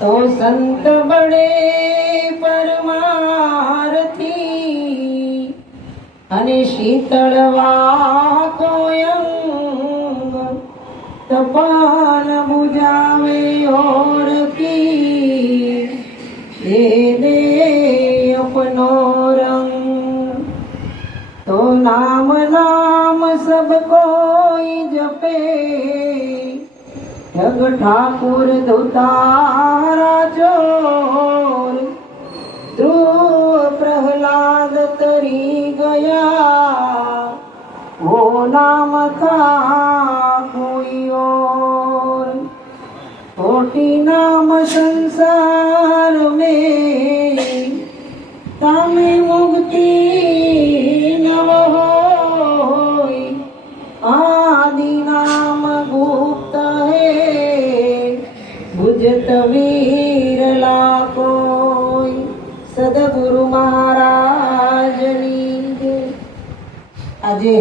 તો સંત બળે પરમારથી અને શીતળવા કોયંગ તપન બુજાવે ઓરકી દે દે અપનો રંગ। तो नाम नाम सब कोई जपे जग ठाकुर दुतारा चोर। ध्रुव प्रहलाद तरी गया वो नाम था कोई और। कोटि नाम संसार में तामे मुक्ति नव होय। आदि नाम गुप्त है बुझत वीरला कोई। सदगुरु महाराजनी जय। આજે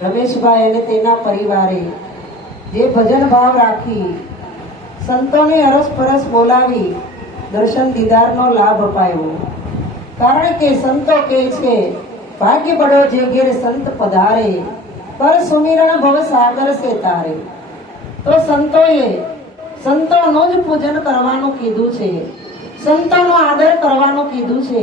રમેશભાઈ અને તેના પરિવારે જે ભજન ભાવ રાખી સંતોને અરસપરસ બોલાવી દર્શન દીદારનો લાભ અપાયો। કારણ કે સંતો કહે છે ભાગ્ય બળો જે ઘેર સંત પધારે કર સુમિરણ ભવ સાગર સે તારે। તો સંતોનું જ પૂજન કરવાનું કીધું છે, સંતોનો આદર કરવાનું કીધું છે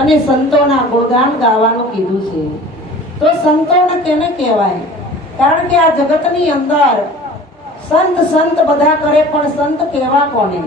અને સંતોના ગુણગાન ગાવાનું કીધું છે। તો સંતોને કેને કહેવાય? કારણ કે આ જગતની અંદર સંત બધા કરે પણ સંત કહેવા કોને?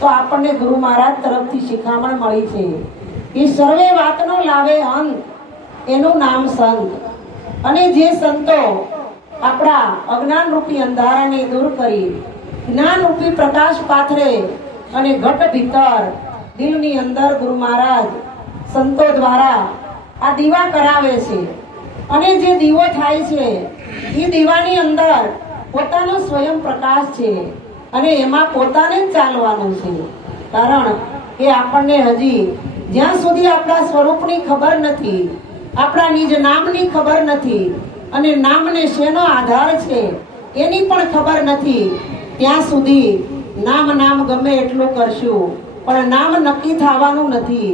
તો આપણને ગુરુ મહારાજ તરફથી શિખામણ મળી છે કે સર્વે વાતનો લાવે અંત, એનું નામ સંત। અને જે સંતો આપણા અજ્ઞાન રૂપી અંધારાને દૂર કરી જ્ઞાન રૂપી પ્રકાશ પાથરે અને ઘટ ભીતર દિલની અંદર ગુરુ મહારાજ સંતો દ્વારા આ દીવા કરાવે છે। અને જે દીવો થાય છે એ દીવાની અંદર પોતાનો સ્વયં પ્રકાશ છે અને એમાં પોતાને જ ચાલવાનું છે। કારણ કે આપણને હજી જ્યાં સુધી આપણા સ્વરૂપની ખબર નથી, આપણા નિજ નામની ખબર નથી અને નામને શેનો આધાર છે એની પણ ખબર નથી, ત્યાં સુધી નામ ગમે એટલું કરશું પણ નામ નક્કી થવાનું નથી।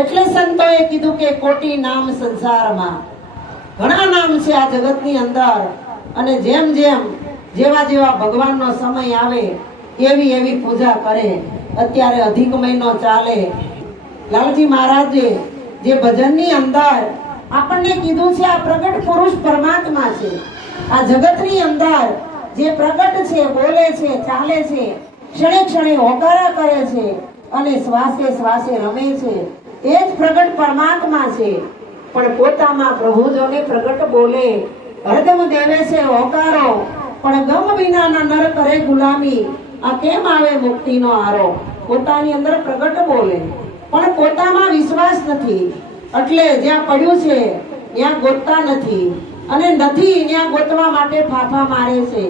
એટલે સંતોએ કીધું કે કોટી નામ સંસારમાં, ઘણા નામ છે આ જગતની અંદર અને જેમ જેવા ભગવાનનો સમય આવે એવી પૂજા કરે। અત્યારે અધિક મહિનો ચાલે, લાલજી મહારાજે જે ભજનની અંદર આપણને કીધું છે આ પ્રગટ પુરુષ પરમાત્મા છે। આ જગતની અંદર જે પ્રગટ છે, બોલે છે, ચાલે છે, ક્ષણે ક્ષણે હોકારા કરે છે અને શ્વાસે શ્વાસે રમે છે, એ જ પ્રગટ પરમાત્મા છે। પણ પોતામાં પ્રભુજોને પ્રગટ બોલે, હરદમ દેવે છે હોકારો, પણ ગમ વિનાના નર કરે ગુલામી, આ કેમ આવે મુક્તિનો આરો? પોતાની અંદર પ્રગટ બોલે પણ પોતામાં વિશ્વાસ નથી, એટલે જ્યાં પડ્યું છે ત્યાં ગોતતા નથી અને નથી ત્યાં ગોતવા માટે ફાફા મારે છે।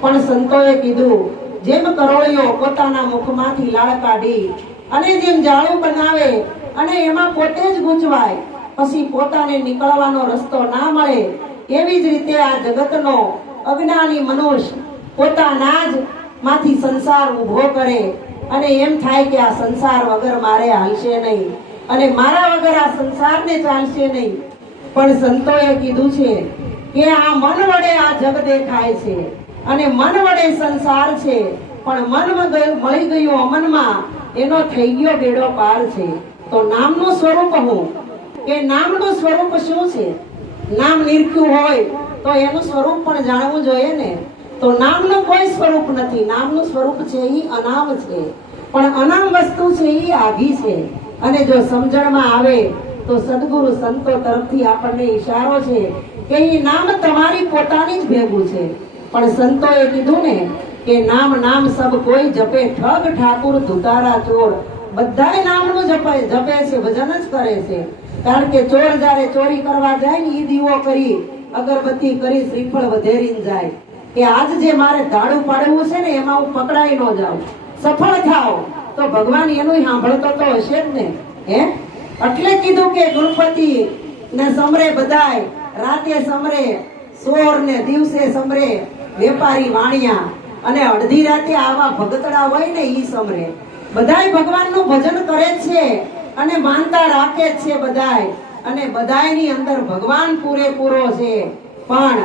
પણ સંતોએ કીધું જેમ કરોળિયો પોતાના મુખમાંથી લાળ કાઢી અને જેમ જાળું બનાવે અને એમાં પોતે જ ગૂંચવાય પછી પોતાને નીકળવાનો રસ્તો ના મળે, એવી જ રીતે આ જગતનો અજ્ઞાની મનુષ્ય પોતાના જ માંથી સંસાર ઉભો કરે અને એમ થાય કે આ સંસાર વગર મારે હાલશે નહીં અને મારા વગર આ સંસારને ચાલશે નહીં। પણ સંતોએ કીધું છે કે આ મન વડે આ જગ દેખાય છે અને મન વડે સંસાર છે, પણ મન મળી ગયું અમનમાં, એનો થઈ ગયો બેડો પાર છે। તો નામનું સ્વરૂપ હું કે નામનું સ્વરૂપ શું છે? નામ નિરખ્યું હોય તો એનું સ્વરૂપ પણ જાણવું જોઈએ ને। તો નામનું કોઈ સ્વરૂપ નથી, નામનું સ્વરૂપ છે એ અનામ છે, પણ અનામ વસ્તુ છે એ આધી છે। અને જો સમજણમાં આવે તો સદગુરુ સંતો તરફથી આપણને ઈશારો છે કે એ નામ તમારી પોતાની જ ભેગું છે। પણ સંતોએ કીધું ને કે નામ સબ કોઈ જપે ઠગ ઠાકુર ધુતારા ચોર। બધાય નામનું જપે છે, ભજન જ કરે છે। કારણ કે ચોર જ્યારે ચોરી કરવા જાય ને એ દીવો કરી અગરબત્તી કરી શ્રીફળ વધેરીને જાય કે આજ જે મારે ધાડું પાડવું છે ને એમાં હું પકડાઈ ન જાઉં, સફળ થાવ, તો ભગવાન એનું સાંભળતો તો હશે જ ને। એટલે કીધું કે ગણપતિ ને સમરે બધાય, રાતે સમરે સોર ને દિવસે સમરે વેપારી વાણિયા, અને અડધી રાતે આવા ભગતડા હોય ને ઈ સમરે. બધાય ભગવાનનું ભજન કરે જ છે અને માનતા રાખે જ છે બધાય, અને બધાયની અંદર ભગવાન પૂરેપૂરો છે. પણ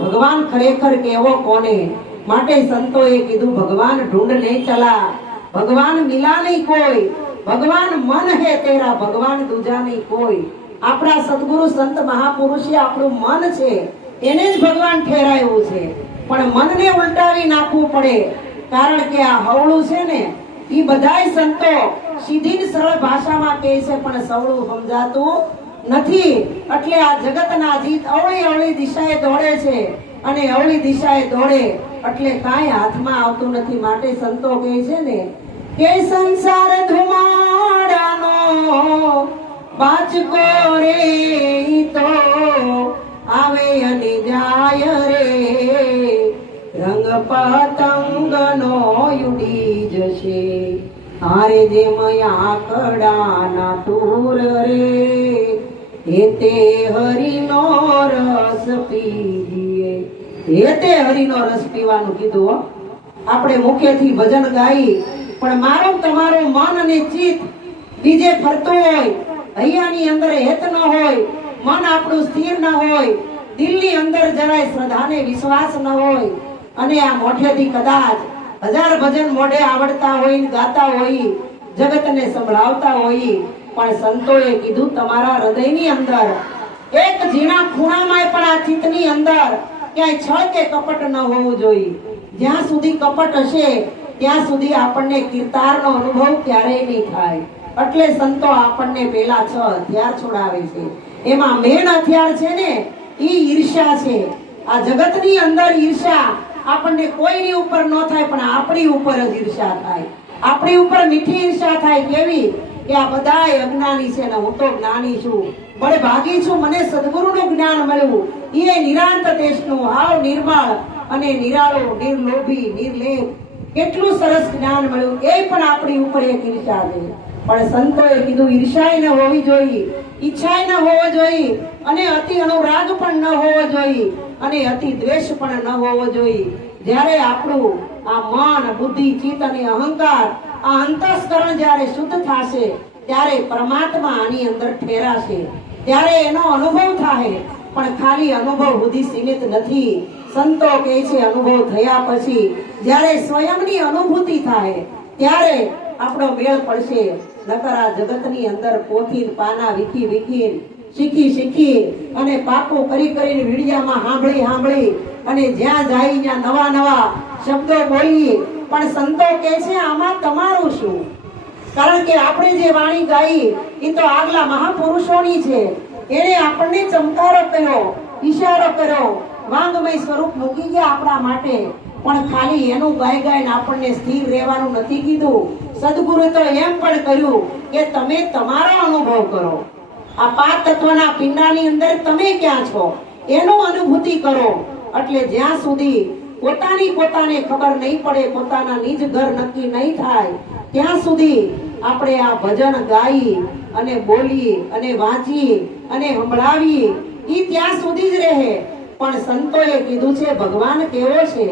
ભગવાન ખરેખર કેવો કોને માટે સંતોએ કીધું ભગવાન ઢૂંઢ નહીં ચલા, ભગવાન મિલા નહીં કોઈ, ભગવાન મન હે તેરા, ભગવાન દૂજા નહીં કોઈ. આપણા સદગુરુ સંત મહાપુરુષે આપણું મન છે એને જ ભગવાન ઠેરાયું છે, પણ મનને ઉલટાવી નાખવું પડે. કારણ કે આ હવળું છે ને ઈ બધાય સંતો સીધી ને સરળ ભાષામાં કહે છે પણ સવળું સમજાતું નથી. એટલે આ જગતના જીત અવળી અવળી દિશાએ દોડે છે, અને અવળી દિશાએ દોડે એટલે કાંઈ હાથમાં આવતું નથી. માટે સંતો કહે છે ને કે સંસાર ધુમાડાનો બાચકો રે ઈ તો આવે અને જાય રે, રંગ પતંગનો ઉડી જશે, હારે જેમ આકડાના તૂર રે, હેતે હરિનો રસ પીજીએ. હેતે હરિનો રસ પીવાનું કીધું હો. આપણે મુખેથી ભજન ગાઈ પણ મારું તમારું મન અને ચિત્ત બીજે ફરતું હોય, હૈયાની અંદર હેત ન હોય, મન આપણું સ્થિર ન હોય, દિલની અંદર જરાય શ્રદ્ધાને વિશ્વાસ ન હોય, અને આ મોઢેથી કદાચ હજાર ભજન મોઢે આવડતા હોય, ગાતા હોય, જગતને સંભળાવતા હોય, પણ સંતોએ કીધું તમારા હૃદયની અંદર એક ઝીણા ખૂણામાં પણ આ ચિત્તની અંદર ક્યાંય છળ કે કપટ ન હોવું જોઈએ. જ્યાં સુધી કપટ હશે ત્યાં સુધી આપણને કીર્તારનો અનુભવ ક્યારેય નહીં થાય. એટલે સંતો આપણને પેલા 6 હથિયાર છોડાવે છે. એમાં મેન હથિયાર છે ને ઈ ઈર્ષ્યા છે. આ જગતની અંદર ઈર્ષ્યા આપણને કોઈની ઉપર ન થાય, પણ આપણી ઉપર જ ઈર્ષ્યા થાય. આપણી ઉપર મીઠી ઈર્ષ્યા થાય. કેવી કે આ બધાય અજ્ઞાની છે ને હું તો જ્ઞાની છું, બળે ભાગી છું, મને સદગુરુનું જ્ઞાન મળ્યું. એ નિરાંત દેશનું હાવ નિર્મળ અને નિરાળું, નિર્લોભી, નિર્લેપ કેટલું સરસ જ્ઞાન મળ્યું. એ પણ આપણી ઉપર એક ઈર્ષ્યા છે. પણ સંતોએ કીધું ઈર્ષ્યા ન હોવી જોઈએ, ઈચ્છા ન હોવો જોઈએ, અને અતિ અનુરાગ પણ ન હોવો જોઈએ, અને અતિ દ્વેષ પણ ન હોવો જોઈએ. જ્યારે આપણું આ મન, બુદ્ધિ, ચિત્ત અને અહંકાર, આ અંતઃસ્કરણ જ્યારે શુદ્ધ થશે ત્યારે પરમાત્મા આની અંદર ઠેરાશે, ત્યારે એનો અનુભવ થાય. પણ ખાલી અનુભવ સુધી સીમિત નથી. સંતો કહે છે અનુભવ થયા પછી જ્યારે સ્વયંની અનુભૂતિ થાય ત્યારે આપણો મેળ પડશે. નકર આ જગતની અંદર પોથી પાના વીખી વીખી, શીખી શીખી અને પાકું કરી કરીને વીડિયામાં સાંભળી અને જ્યાં જાય ત્યાં નવા નવા શબ્દો બોલી. પણ સંતો કહે છે આમાં તમારું શું? કારણ કે આપણે જે વાણી ગાઈ એ તો આગલા મહાપુરુષોની છે. એને આપણને ચમકારો કર્યો, ઈશારો કર્યો, વાંગમય સ્વરૂપ મૂકી ગયા આપણા માટે. પણ ખાલી એનું ગાઈને આપણને સ્થિર રહેવાનું નથી કીધું. સદગુરુ તો એમ પણ કર્યું કે તમે તમારો અનુભવ કરો. આ 5 તત્વના પિંડાની અંદર તમે ક્યાં છો એનું અનુભૂતિ કરો. એટલે જ્યાં સુધી પોતાને ખબર નહીં પડે, પોતાના નિજ ઘર નક્કી નહીં થાય, ત્યાં સુધી આપણે આ ભજન ગાઈ અને બોલી અને વાંચી અને સંભળાવી ઈ ત્યાં સુધી જ રહે. પણ સંતોએ કીધું છે ભગવાન કેવો છે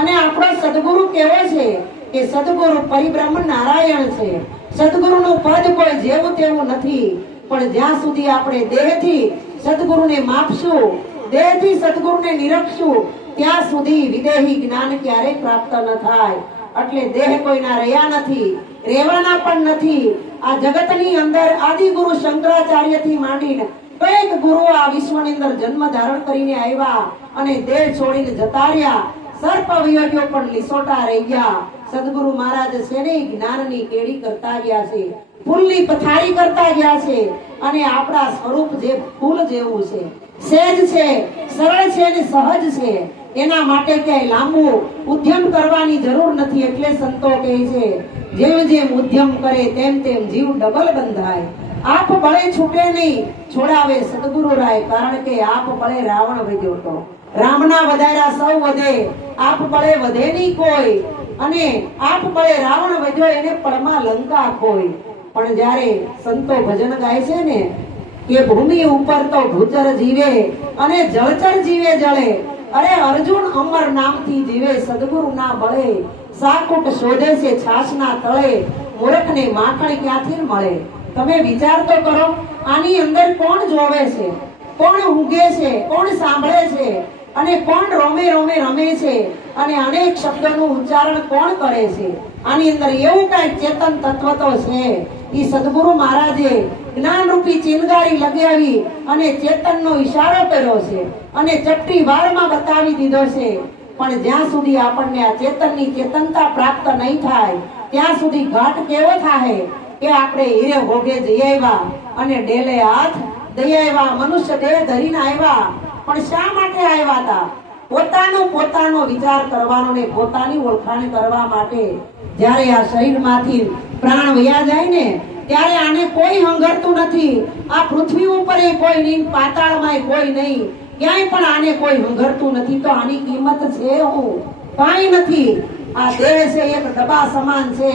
અને આપણો સદગુરુ કેવો છે કે સદગુરુ પરિબ્રહ્મ નારાયણ છે. સદગુરુનું પદ કોઈ જેવું તેવું નથી. પણ જ્યાં સુધી આપણે દેહથી સદગુરુને માપશું, દેહથી સદગુરુને નિરખશું, ત્યાં સુધી વિદેહી જ્ઞાન ક્યારેય પ્રાપ્ત ન થાય. એટલે દેહ કોઈના રહ્યા નથી, રહેવાના પણ નથી. આ જગતની અંદર આદિગુરુ શંકરાચાર્યથી માંડીને કઈક ગુરુ આ વિશ્વની અંદર જન્મ ધારણ કરીને આવ્યા અને દેહ છોડીને જતા રહ્યા. સર્પ વિયોગ્યો પણ લીસોટા રહી ગયા. સદગુરુ મહારાજ છે ને જ્ઞાનની કેડી કરતા ગયા છે, ફૂલની પથારી કરતા ગયા છે. અને આપણા સ્વરૂપ જે ફૂલ જેવું છે, સહેજ છે, સરળ છે અને સહજ છે. એના માટે ક્યાંય લાંબુ ઉદ્યમ કરવાની જરૂર નથી. એટલે સંતો કહે છે જેમ જેમ ઉદ્યમ કરે તેમ તેમ જીવ ડબલ બંધાય. આપ બળે છૂટે નહીં, છોડાવે સદગુરુ રાય. કારણ કે આપ બળે રાવણ વધ્યો તો રામના વધાર્યા સૌ વધે, આપ બળે વધે નહીં કોઈ. અને આપ બળે રાવણ વધ્યો એને પળમાં લંકા કોઈ. પણ જ્યારે સંતો ભજન ગાય છે ને કે ભૂમિ ઉપર તો ભૂચર જીવે અને જળચર જીવે જળે, અરે અર્જુન અમર નામથી જીવે સદગુરુ ના બળે, સાકુટ શોધે છે છાસના તળે, મૂર્ખને માખણ ક્યાંથી મળે. તમે વિચાર તો કરો, આની અંદર કોણ જોવે છે, કોણ ઊંઘે છે, કોણ સાંભળે છે, અને કોણ રોમે રોમે રમે છે, અને અનેક શબ્દોનું ઉચ્ચારણ કોણ કરે છે. આની અંદર એવું કઈ ચેતન તત્વ તો છે. ઈ સદગુરુ મહારાજે જ્ઞાનરૂપી ચિનગારી લગાવી અને ચેતનનો ઈશારો કર્યો છે અને ચપટી વારમાં બતાવી દીધો છે. પણ જ્યાં સુધી આપણને આ ચેતનની ચેતનતા પ્રાપ્ત નહીં થાય ત્યાં સુધી ઘાટ કેવો થાય કે આપણે હીરે ભોગે જઈ આવ્યા અને ડેલે હાથ દઈ આવ્યા, મનુષ્ય દેહ ધરીને આવ્યા. પણ શા માટે આવ્યા હતા? પોતાનો વિચાર કરવાનો ને પોતાની ઓળખાણ કરવા માટે. જ્યારે આ શરીરમાંથી પ્રાણ વયા જાય ને ત્યારે આને કોઈ હંગરતું નથી. આ પૃથ્વી ઉપર કોઈ નહીં, પાતાળમાં કોઈ નહીં, ક્યાંય પણ આને કોઈ હંગરતું નથી. તો આની કિંમત છે હું કાંઈ નથી. આ દેહ છે એક ડબ્બા સમાન છે,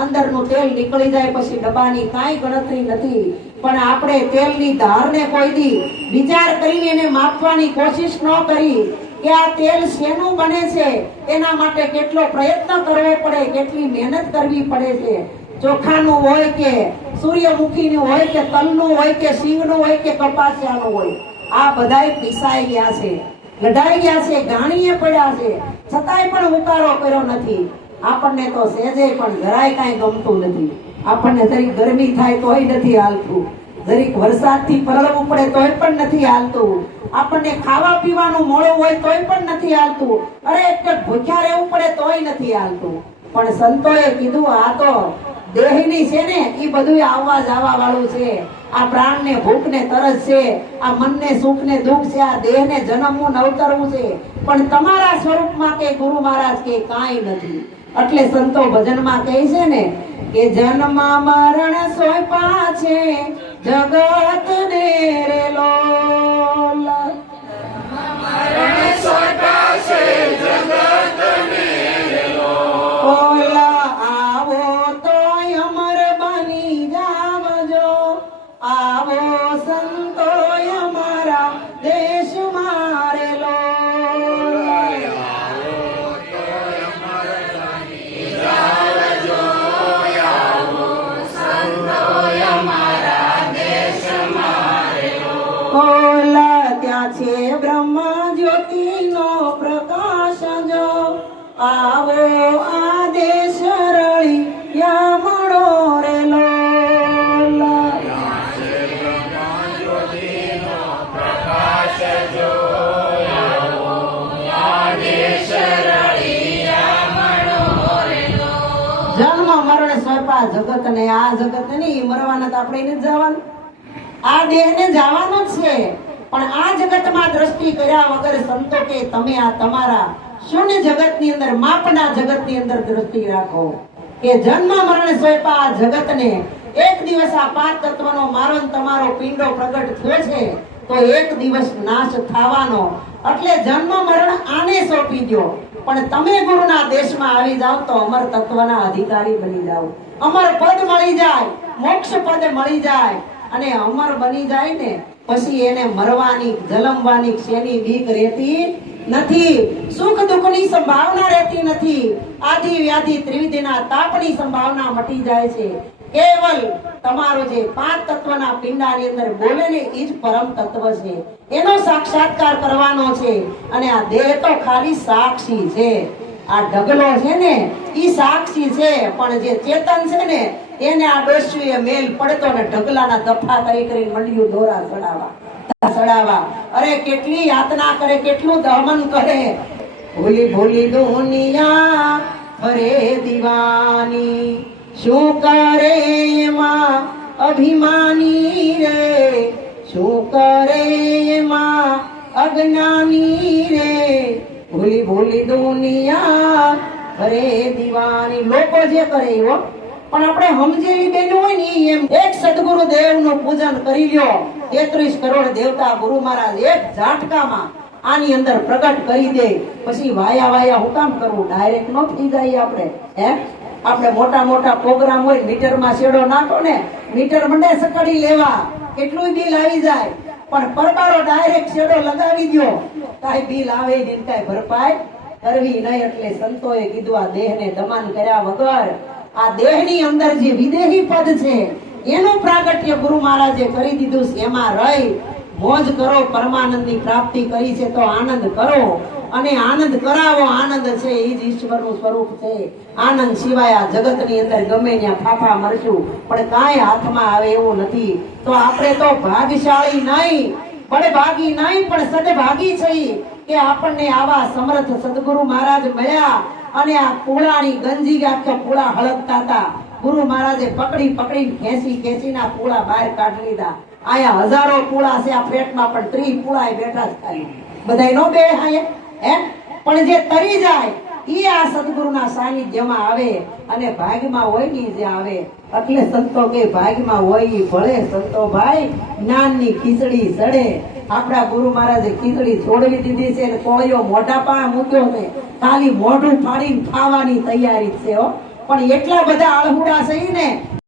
અંદરનું તેલ નીકળી જાય પછી ડબ્બાની કાંઈ ગણતરી નથી. પણ આપણે તેલની ધારને કોઈ દી વિચાર કરીને એને માપવાની કોશિશ ન કરી કે આ તેલ શેનું બને છે, એના માટે કેટલો પ્રયત્ન કરવો પડે, કેટલી મહેનત કરવી પડે છે. ચોખાનું હોય કે સૂર્યમુખીનું હોય કે તલનું હોય કે સિંગનું હોય કે કપાસિયાનું હોય, આ બધાય પીસાઈ ગયા છે, લડાઈ ગયા છે, ગાણીએ પડ્યા છે, છતાંય પણ ઉકારો કર્યો નથી. આપણને તો સહેજે પણ જરાય કાંઈ ગમતું નથી. આપણને જરીક ગરમી થાય તોય નથી હાલતું, જરીક વરસાદથી પરળવું પડે તોય પણ નથી હાલતું, આપણને ખાવા પીવાનું મોડું હોય તોય પણ નથી હાલતું, અરે એક ભૂખ્યા રહેવું પડે તોય નથી હાલતું. પણ સંતોએ કીધું આ તો દેહની છે ને, એ બધું આવવા જવા વાળું છે. આ પ્રાણને ભૂખ ને તરસ છે, આ મનને સુખ ને દુઃખ છે, આ દેહને જન્મવું નવતરવું છે. પણ તમારા સ્વરૂપમાં કે ગુરુ મહારાજ કે કાંઈ નથી. એટલે સંતો ભજનમાં કહે છે ને કે જન્મ મરણ સોંપા છે જગત ને રે લોલ, મરણ સોંપા છે જગત ને રે લોલ. આવો તોય અમર બની જાવજો, આવો સંતોય અમારા દેશ મારે લો. ત્યાં છે બ્રહ્મ જ્યોતિનો પ્રકાશ જો, આવો આદેશ રળી યામણો રે લોલ. ત્યાં છે બ્રહ્મ જ્યોતિનો પ્રકાશ જો, આવો આદેશ રળી યામણો રે લોલ. જન્મ મરણ સોંપા જગત ને, આ જગત નહીં મરવાના તો આપણે એને જવાનું, આ દેહને જવાનું જ છે. પણ આ જગતમાં દ્રષ્ટિ કર્યા વગર સંતો કે તમે આ તમારા શૂન્ય જગતની અંદર, માપના જગતની અંદર દ્રષ્ટિ રાખો કે જન્મ મરણ સોંપા આ જગતને. એક દિવસ આ પાંચ તત્વનો મારો ને તમારો પિંડો પ્રગટ થયો છે તો એક દિવસ નાશ થવાનો. એટલે જન્મ મરણ આને સોંપી દો. પણ તમે ગુરુના દેશમાં આવી જાવ તો અમર તત્વના અધિકારી બની જાવ, અમર પદ મળી જાય, મોક્ષ પદ મળી જાય. અને અમર બની જાય ને પછી એને મરવાની, જલમવાની શેની બીક રહેતી નથી, સુખ દુઃખની સંભાવના રહેતી નથી, આદિ વ્યાધિ ત્રિવિધના તાપની સંભાવના મટી જાય છે. કેવલ તમારો જે પાંચ તત્વના પિંડાની અંદર બોલે ને એ જ પરમ તત્વ છે, એનો સાક્ષાત્કાર કરવાનો છે. અને આ દેહ તો ખાલી સાક્ષી છે, આ ઢગલો છે ને ઈ સાક્ષી છે. પણ જે ચેતન છે ને એને આ ડોશીએ મેલ પડતો ને ઢગલાના દફા કરી મંડ્યું દોરા ચડાવવા. અરે કેટલી યાતના કરે, કેટલું દમન કરે. ભૂલી ભૂલી દુનિયા ફરે દીવાની, શું કરે એમાં અભિમાની રે, શું કરે એમાં અજ્ઞાની રે. ભૂલી ભૂલી દુનિયા ફરે દીવાની. લોકો જે કરે એવો, પણ આપણે સમજેલી બેન હોય ને એમ એક સદગુરુ દેવનું પૂજન કરી લ્યો, 33 કરોડ દેવતા ગુરુ મહારાજ એક ઝાટકામાં આની અંદર પ્રગટ કરી દે. પછી વાયા વાયા હું કામ કરવું? ડાયરેક્ટ નો થઈ જાય આપણે. આપણે મોટા મોટા પ્રોગ્રામ હોય, મીટરમાં શેડો નાખો ને, મીટર મંડે સકડી લેવા, કેટલું બિલ આવી જાય. પણ પરબારો ડાયરેક્ટ શેડો લગાવી દ્યો, કાંઈ બિલ આવે નહીં, કાંઈ ભરપાઈ કરવી નહીં. એટલે સંતોએ કીધું આ દેહને દમન કર્યા વગર આ દેહની અંદર જે વિદેહી પદ છે એનું પ્રાગટ્ય ગુરુ મહારાજે કરી દીધું છે. એમાં રહી મોજ કરો, પરમાનંદની પ્રાપ્તિ કરી છે તો આનંદ કરો અને આનંદ કરાવો. આનંદ છે એ જ ઈશ્વરનું સ્વરૂપ છે. આનંદ સિવાય આ જગતની અંદર ગમે ત્યાં ફાફા મરશું પણ કાંઈ હાથમાં આવે એવું નથી. તો આપણે તો ભાગ્યશાળી નહીં, બળભાગી નહીં, પણ સદભાગી છીએ કે આપણને આવા સમર્થ સદગુરુ મહારાજ મળ્યા. અને આ પૂળાની ગંજી આખા પૂળા હળગતા હતા, ગુરુ મહારાજે પકડી પકડી ખેંચીને આ પૂળા બહાર કાઢી લીધા. આયા હજારો પૂળા છે, આ પેટમાં પણ 30 પૂળા બેઠા જ ખાલી, બધાય નો બે હે, પણ જે તરી જાય ઈ આ સદગુરુના સાનિધ્યમાં આવે અને ભાગમાં હોય ની જે આવે. એટલે સંતો કે ભાગમાં હોય ઈ ભળે. સંતો ભાઈ જ્ઞાનની ખીચડી સડે. આપણા ગુરુ મહારાજે ખીચડી છોડવી દીધી છે અને કોળિયો મોઢા પાસે મૂક્યો છે, ખાલી મોઢું ફાડીને ખાવાની તૈયારી છે હો. પણ એટલા બધા આળહુડા છે ને